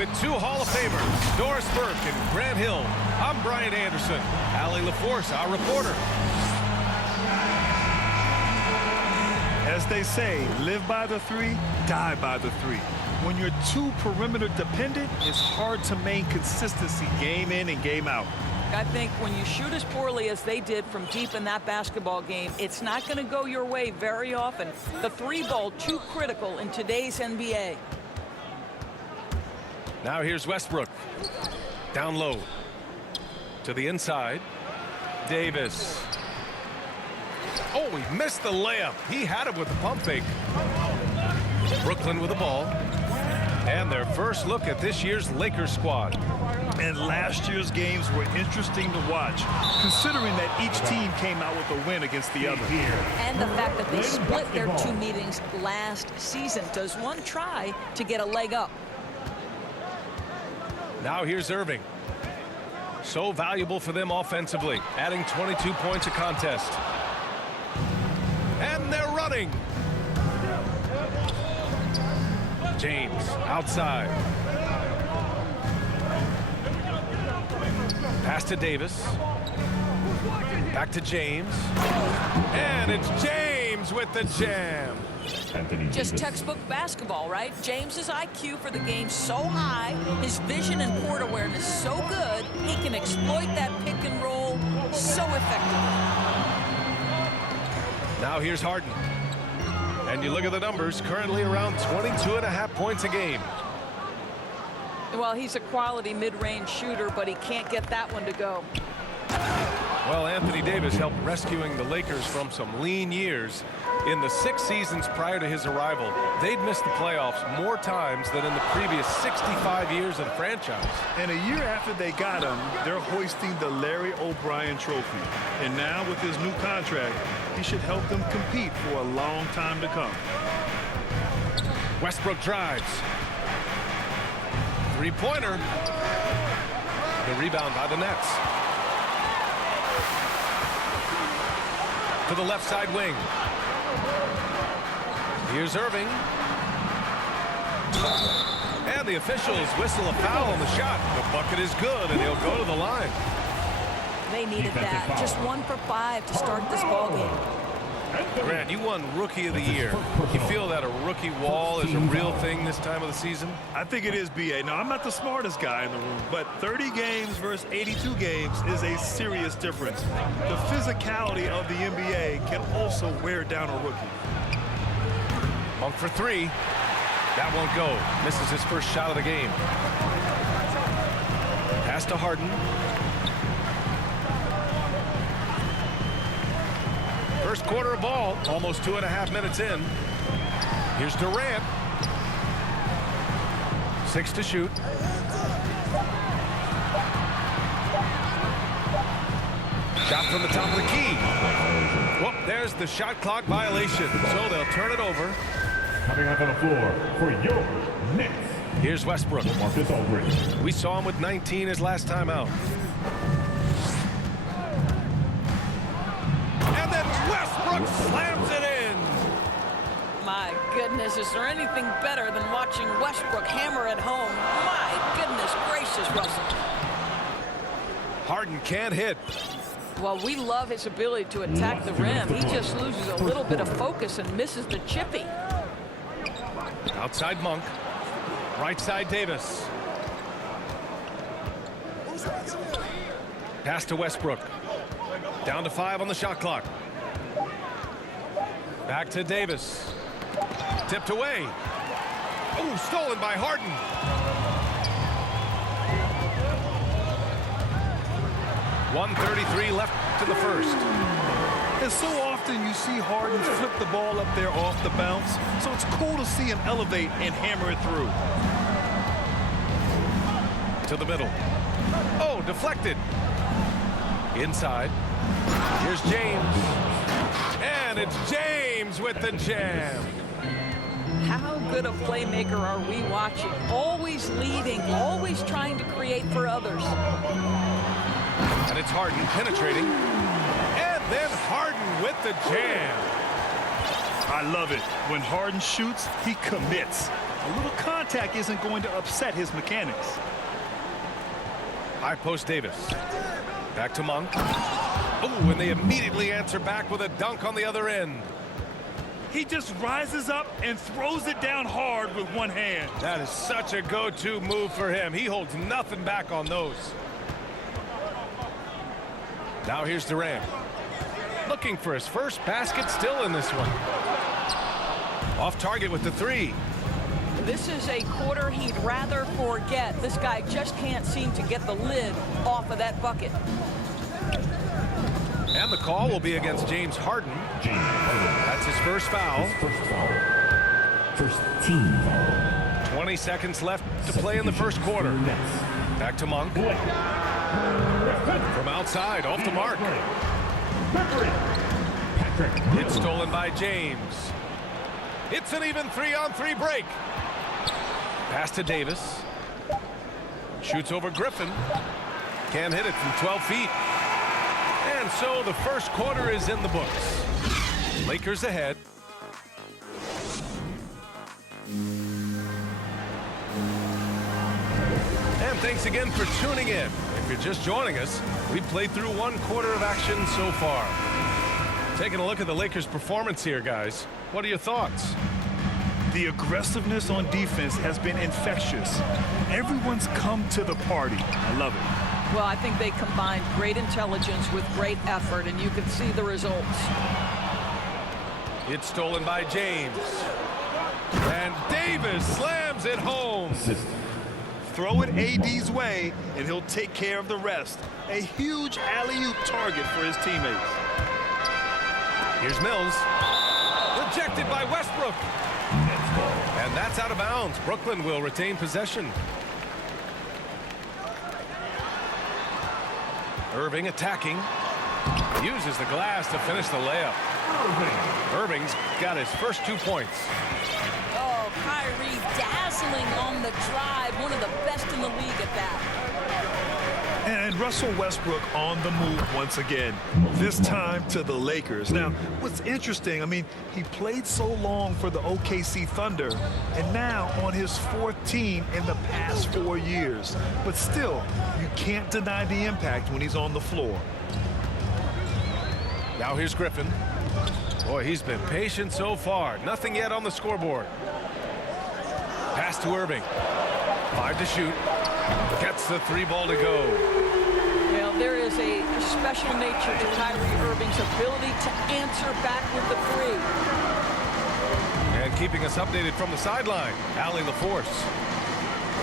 With two Hall of Famers, Doris Burke and Grant Hill, I'm Brian Anderson. Allie LaForce, our reporter. As they say, live by the three, die by the three. When you're too perimeter dependent, it's hard to maintain consistency game in and game out. I think when you shoot as poorly as they did from deep in that basketball game, it's not going to go your way very often. The three ball too critical in today's NBA. Now here's Westbrook. Down low. To the inside. Davis. Oh, he missed the layup. He had it with the pump fake. Brooklyn with the ball. And their first look at this year's Lakers squad. And last year's games were interesting to watch, considering that each team came out with a win against the other. And the fact that they split their two meetings last season. Does one try to get a leg up? Now here's Irving. So valuable for them offensively, adding 22 points a contest. And they're running. James outside. Pass to Davis. Back to James. And it's James with the jam. Just textbook basketball, right? James's IQ for the game so high, his vision and court awareness so good, he can exploit that pick and roll so effectively. Now here's Harden. And you look at the numbers, currently around 22.5 points a game. Well, he's a quality mid-range shooter, but he can't get that one to go. Well, Anthony Davis helped rescuing the Lakers from some lean years. In the 6 seasons prior to his arrival, they'd missed the playoffs more times than in the previous 65 years of the franchise. And a year after they got him, they're hoisting the Larry O'Brien Trophy. And now with his new contract, he should help them compete for a long time to come. Westbrook drives. Three-pointer. The rebound by the Nets. To the left side wing. Here's Irving. And the officials whistle a foul on the shot. The bucket is good, and he'll go to the line. They needed that. Just 1 for 5 to start this ball game. Grant, you won Rookie of the Year. You feel that a rookie wall is a real thing this time of the season? I think it is, B.A. Now, I'm not the smartest guy in the room, but 30 games versus 82 games is a serious difference. The physicality of the NBA can also wear down a rookie. Monk for three. That won't go. Misses his first shot of the game. Pass to Harden. First quarter of ball, almost 2.5 minutes in. Here's Durant. 6 to shoot. Shot from the top of the key. Whoop, there's the shot clock violation. So they'll turn it over. Coming up on the floor for your Knicks. Here's Westbrook. Marcus Aldridge. We saw him with 19 his last time out. And then Westbrook slams it in. My goodness, is there anything better than watching Westbrook hammer at home? My goodness gracious, Russell. Harden can't hit. Well, we love his ability to attack the rim. He just loses a little bit of focus and misses the chippy. Outside Monk. Right side Davis. Pass to Westbrook. Down to 5 on the shot clock. Back to Davis. Tipped away. Oh, stolen by Harden. .133 left to the first. And so often you see Harden flip the ball up there off the bounce, so it's cool to see him elevate and hammer it through. To the middle. Oh, deflected. Inside. Here's James. And it's James with the jam. How good a playmaker are we watching? Always leading, always trying to create for others. And it's Harden penetrating. And then Harden with the jam. I love it. When Harden shoots, he commits. A little contact isn't going to upset his mechanics. High post Davis. Back to Monk. Oh, and they immediately answer back with a dunk on the other end. He just rises up and throws it down hard with one hand. That is such a go-to move for him. He holds nothing back on those. Now here's Durant. Looking for his first basket, still in this one. Off target with the three. This is a quarter he'd rather forget. This guy just can't seem to get the lid off of that bucket. And the call will be against James Harden. That's his first foul. First team foul. 20 seconds left to play in the first quarter. Back to Monk. From outside, off the mark. It's stolen by James. It's an even 3-on-3 break. Pass to Davis. Shoots over Griffin. Can't hit it from 12 feet. And so the first quarter is in the books. Lakers ahead. And thanks again for tuning in. If you're just joining us, we've played through one quarter of action so far. Taking a look at the Lakers' performance here, guys. What are your thoughts? The aggressiveness on defense has been infectious. Everyone's come to the party. I love it. Well, I think they combined great intelligence with great effort, and you can see the results. It's stolen by James. And Davis slams it home. Throw it AD's way, and he'll take care of the rest. A huge alley-oop target for his teammates. Here's Mills. Rejected by Westbrook. And that's out of bounds. Brooklyn will retain possession. Irving attacking. Uses the glass to finish the layup. Irving's got his first 2 points. Oh, Kyrie dazzling on the drive. One of the best in the league at that. And Russell Westbrook on the move once again, this time to the Lakers. Now, what's interesting, I mean, he played so long for the OKC Thunder, and now on his 4th team in the past 4 years. But still, you can't deny the impact when he's on the floor. Now here's Griffin. Boy, he's been patient so far. Nothing yet on the scoreboard. Pass to Irving. 5 to shoot. Gets the 3 ball to go. Well, there is a special nature to Kyrie Irving's ability to answer back with the 3. And keeping us updated from the sideline, Allie LaForce.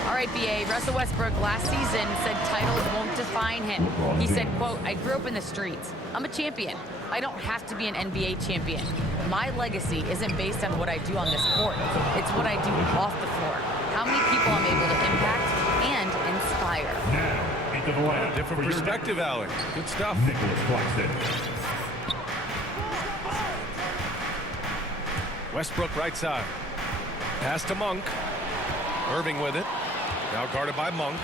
All right, BA, Russell Westbrook last season said titles won't define him. He said, quote, I grew up in the streets. I'm a champion. I don't have to be an NBA champion. My legacy isn't based on what I do on this court. It's what I do off the floor. How many people I'm able to impact and inspire. Now, into the lineup. Different perspective, Allie. Good stuff. Nicholas Claxton. Westbrook right side. Pass to Monk. Irving with it. Now guarded by Monk.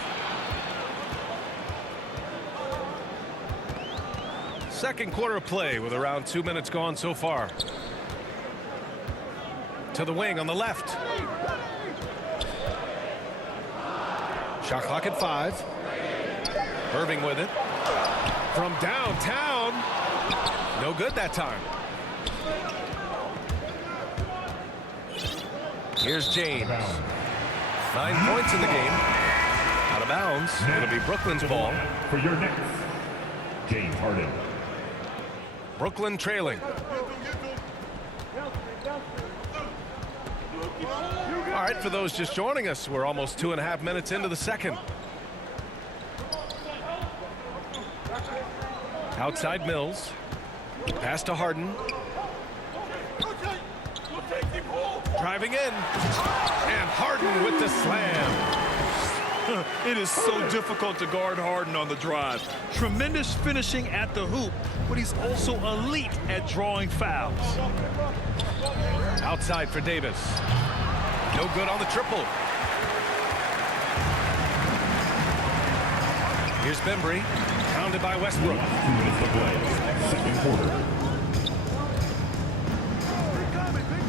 Second quarter of play with around 2 minutes gone so far. To the wing on the left. Shot clock at 5. Irving with it. From downtown. No good that time. Here's James. 9 points in the game. Out of bounds. It'll be Brooklyn's ball. For your next, James Harden. Brooklyn trailing. All right, for those just joining us, we're almost 2.5 minutes into the second. Outside Mills. Pass to Harden. Driving in. And Harden with the slam. It is so difficult to guard Harden on the drive. Tremendous finishing at the hoop, but he's also elite at drawing fouls. Outside for Davis. No good on the triple. Here's Bembry. Pounded by Westbrook. 2 minutes to play. Second quarter.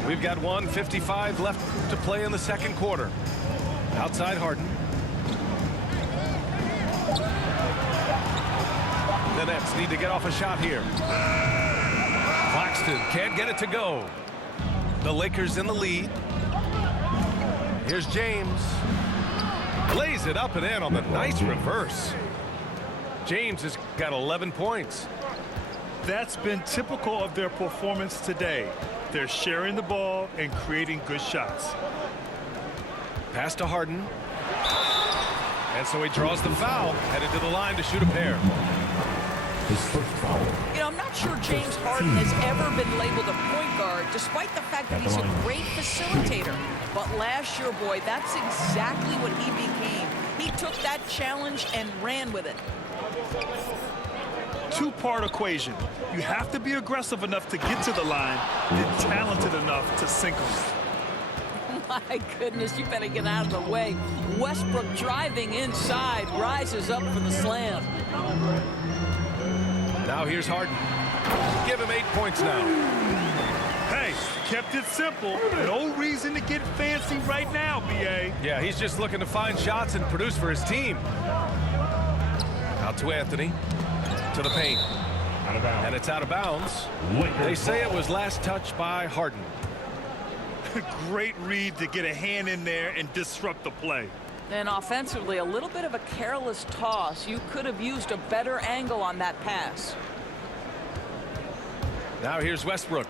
We've got 1:55 left to play in the second quarter. Outside Harden. The Nets need to get off a shot here. Claxton can't get it to go. The Lakers in the lead. Here's James. Lays it up and in on the nice reverse. James has got 11 points. That's been typical of their performance today. They're sharing the ball and creating good shots. Pass to Harden. And so he draws the foul, headed to the line to shoot a pair. His first foul. You know, I'm not sure James Harden has ever been labeled a point guard, despite the fact that he's a great facilitator. But last year, boy, that's exactly what he became. He took that challenge and ran with it. Two-part equation. You have to be aggressive enough to get to the line, then talented enough to sink them. My goodness, you better get out of the way. Westbrook driving inside, rises up for the slam. Now here's Harden. Give him 8 points now. Hey, kept it simple. No reason to get fancy right now, B.A. Yeah, he's just looking to find shots and produce for his team. Out to Anthony. To the paint. Out of bounds. And it's out of bounds. They say it was last touched by Harden. Great read to get a hand in there and disrupt the play. And offensively, a little bit of a careless toss. You could have used a better angle on that pass. Now here's Westbrook.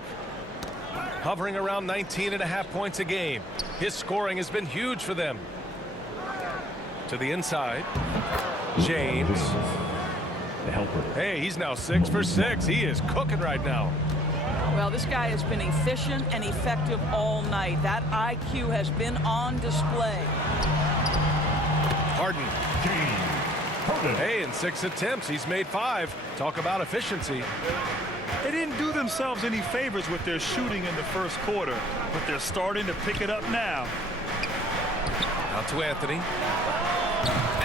Hovering around 19.5 points a game. His scoring has been huge for them. To the inside. James. The helper. Hey, he's now 6 for 6. He is cooking right now. Well, this guy has been efficient and effective all night. That IQ has been on display. Harden. James Harden. Hey, in 6 attempts, he's made 5. Talk about efficiency. They didn't do themselves any favors with their shooting in the first quarter, but they're starting to pick it up now. Out to Anthony.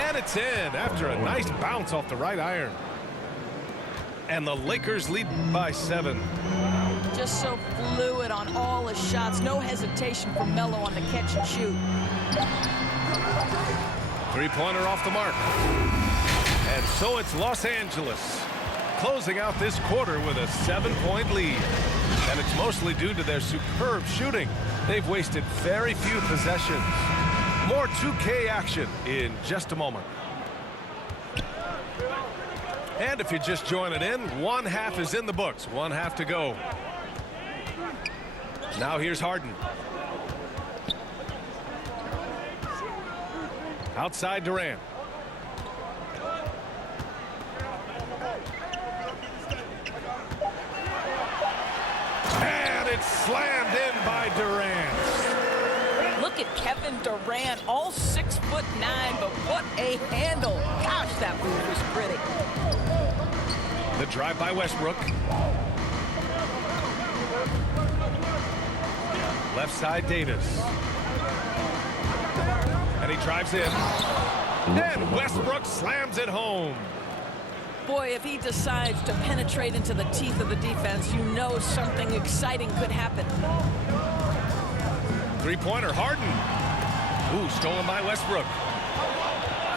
And it's in after a nice bounce off the right iron. And the Lakers lead by 7. Just so fluid on all his shots. No hesitation for Melo on the catch and shoot. Three-pointer off the mark. And so it's Los Angeles closing out this quarter with a 7-point lead. And it's mostly due to their superb shooting. They've wasted very few possessions. More 2K action in just a moment. And if you're just joining in, one half is in the books. One half to go. Now here's Harden. Outside Durant. And it's slammed in by Durant. Look at Kevin Durant, all 6'9", but what a handle. Gosh, that move was pretty. The drive by Westbrook. Left side Davis. And he drives in. And Westbrook slams it home. Boy, if he decides to penetrate into the teeth of the defense, you know something exciting could happen. Three-pointer, Harden. Ooh, stolen by Westbrook.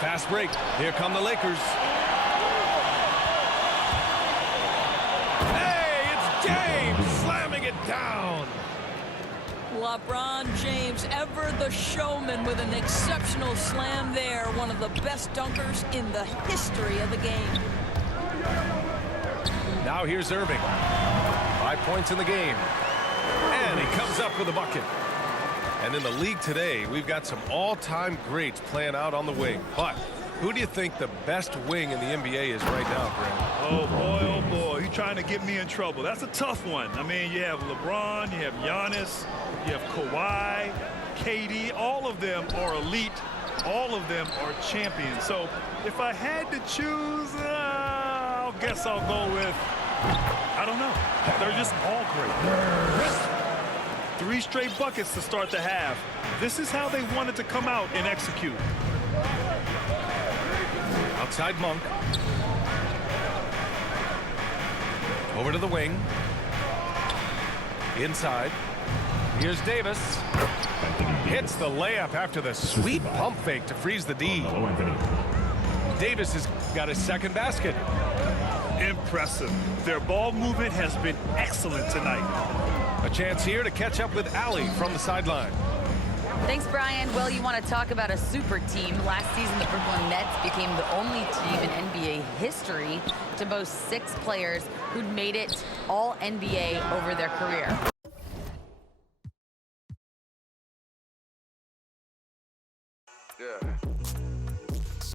Fast break. Here come the Lakers. Hey, it's James slamming it down. LeBron James, ever the showman, with an exceptional slam there. One of the best dunkers in the history of the game. Now here's Irving. 5 points in the game. And he comes up with a bucket. And in the league today, we've got some all-time greats playing out on the wing. But who do you think the best wing in the NBA is right now, Grant? Oh, boy, you're trying to get me in trouble. That's a tough one. I mean, you have LeBron, you have Giannis, you have Kawhi, KD. All of them are elite. All of them are champions. So if I had to choose, I guess I'll go with, I don't know. They're just all great. 3 straight buckets to start the half. This is how they wanted to come out and execute. Outside Monk. Over to the wing. Inside. Here's Davis. Hits the layup after the sweet pump fake to freeze the D. Hello, Anthony. Davis has got his second basket. Impressive. Their ball movement has been excellent tonight. A chance here to catch up with Allie from the sideline. Thanks, Brian. Well, you want to talk about a super team. Last season, the Brooklyn Nets became the only team in NBA history to boast 6 players who'd made it all NBA over their career.